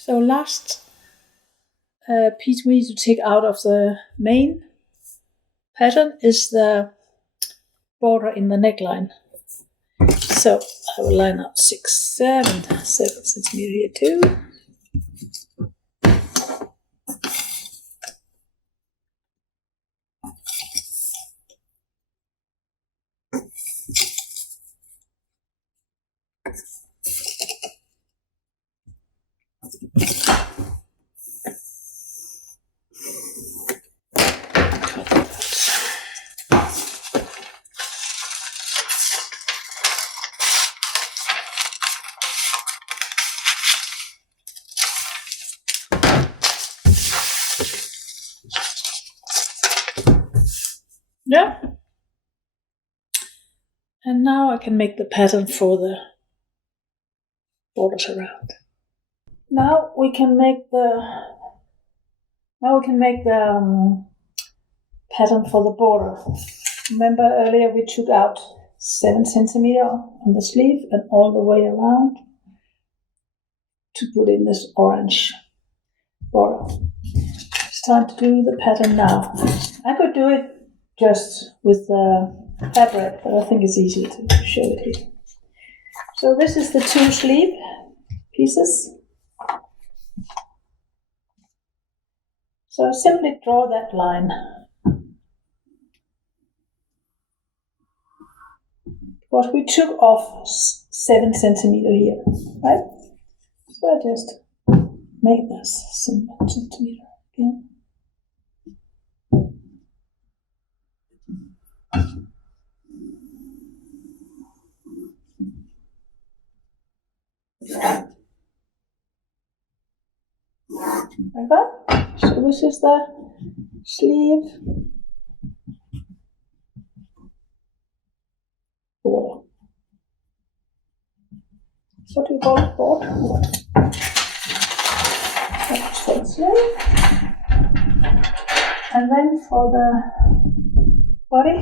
So last piece we need to take out of the main pattern is the border in the neckline. So I will line up 7 centimeters here too. Yeah. And now I can make the pattern for the borders around. Now we can make the pattern for the border. Remember earlier we took out 7 centimeters on the sleeve and all the way around to put in this orange border. It's time to do the pattern now. I could do it just with the fabric, but I think it's easier to show it here. So this is the 2 sleeve pieces. So simply draw that line. Because we took off 7 centimeters here, right? So I just make this 7 centimeters again. Like that. So this is the sleeve border. What do you call it? Border? That's for the sleeve. And then for the body,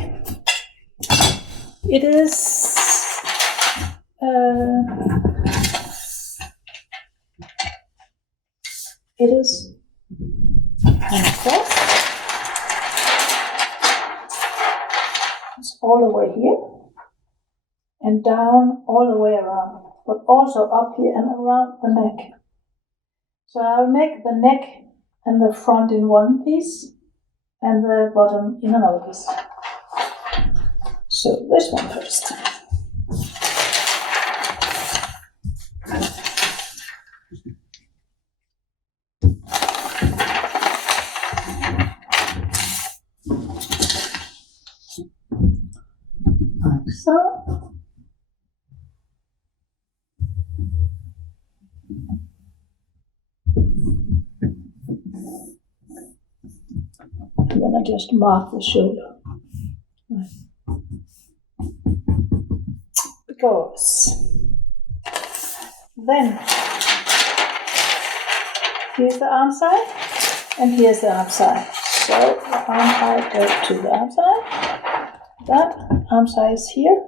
it is and across. It's all the way here and down all the way around, but also up here and around the neck. So I'll make the neck and the front in one piece and the bottom in another piece. So this one first. Like so. And then I just mark the shoulder. Because then here's the arm side and here's the arm side. So the arm side goes to the arm side. That arm side is here.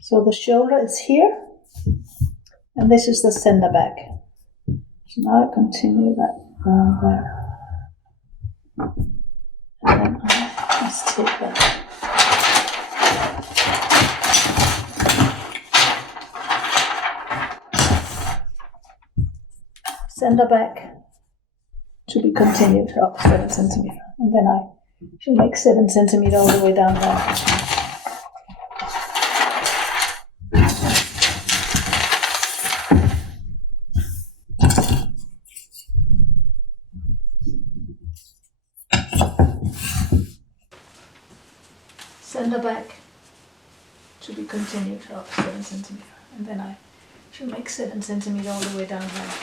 So the shoulder is here. And this is the center back. So now I continue that round there. And then I just take that. Center back to be continued up 7 centimeters. And then I should make 7 centimeters all the way down there. Center back to be continued up 7 centimeters. And then I should make 7 centimeters all the way down there.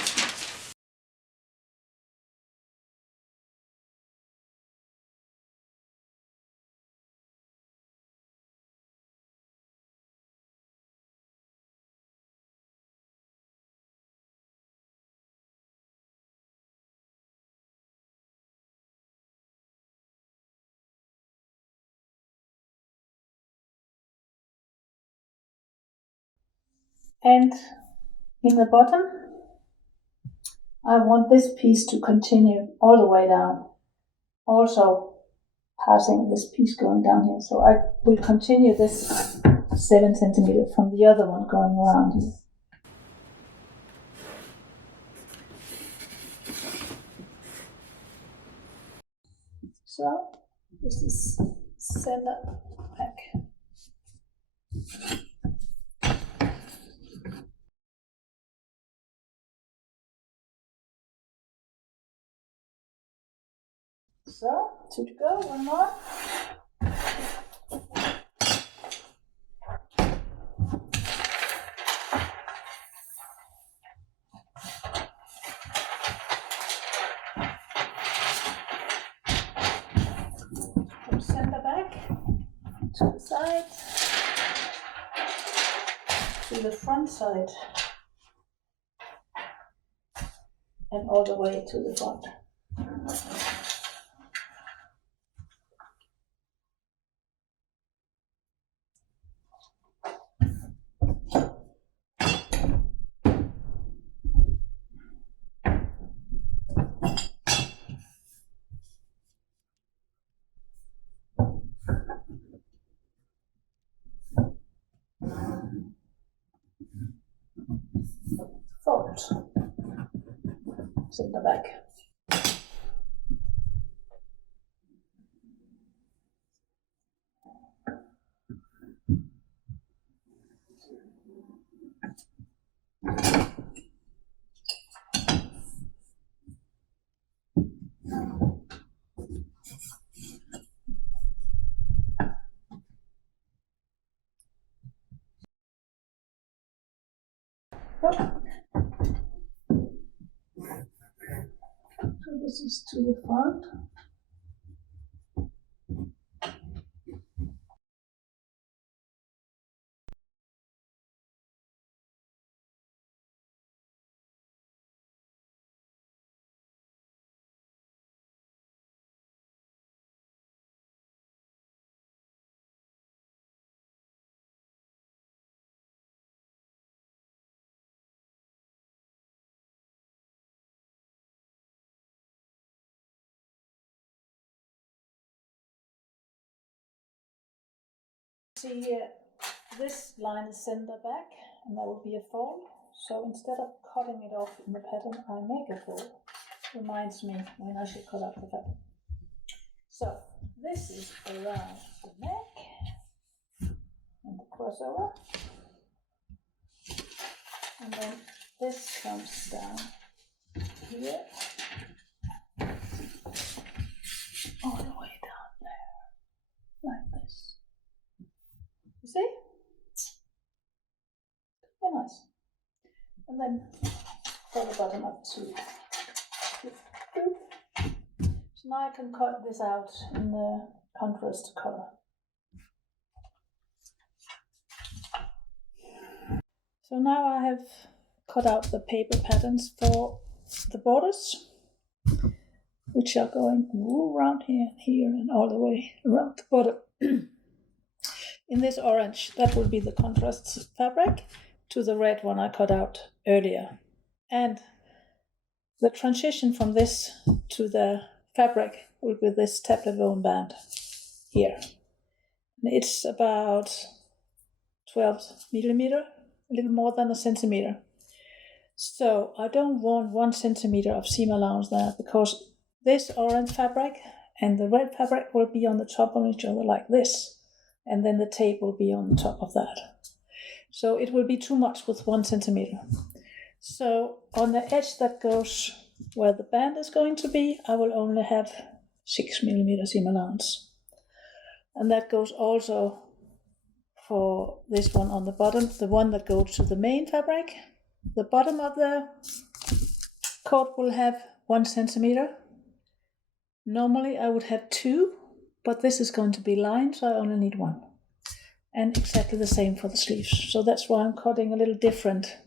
And In the bottom, I want this piece to continue all the way down. Also passing this piece going down here. So I will continue this 7 centimeters from the other one going around here. So this is center back. So, 2 to go, one more. From center back to the side, to the front side, and all the way to the front. Fold. Center back. So this is to the front. See here, this line is center back, and that will be a fold. So instead of cutting it off in the pattern, I make a fold. Reminds me when I should cut out the fabric. So this is around the neck and the crossover, and then this comes down here, all the way down there, like this. You see? Very nice. And then for the bottom up to. So now I can cut this out in the contrast color. So now I have cut out the paper patterns for the borders, which are going around here, and all the way around the bottom. In this orange, that will be the contrast fabric to the red one I cut out earlier. And the transition from this to the fabric will be this tablet woven band here. It's about 12 millimeter, a little more than a centimeter. So I don't want 1 centimeter of seam allowance there, because this orange fabric and the red fabric will be on the top of each other like this, and then the tape will be on the top of that. So it will be too much with 1 centimeter. So on the edge that goes where the band is going to be, I will only have 6 millimeter seam allowance. And that goes also for this one on the bottom, the one that goes to the main fabric. The bottom of the coat will have 1 centimeter. Normally I would have 2, but this is going to be lined, so I only need 1. And exactly the same for the sleeves. So that's why I'm cutting a little different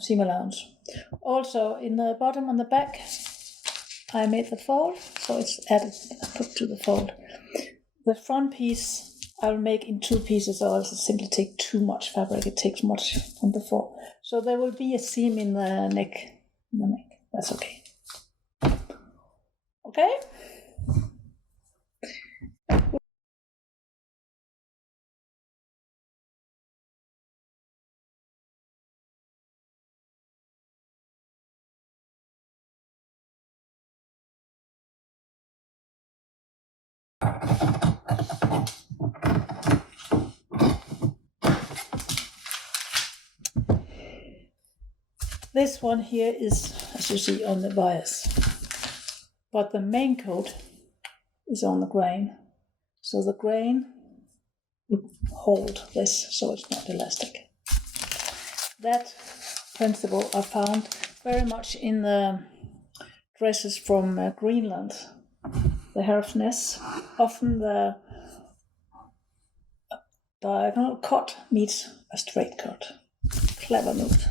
seam allowance. Also in the bottom on the back, I made the fold, so it's added put to the fold. The front piece I'll make in 2 pieces, or else it simply take too much fabric. It takes much from before. So there will be a seam in the neck. That's okay. Okay. This one here is, as you see, on the bias, but the main coat is on the grain. So the grain will hold this, so it's not elastic. That principle I found very much in the dresses from Greenland, the Herfness. Often the diagonal cut meets a straight cut. Clever move.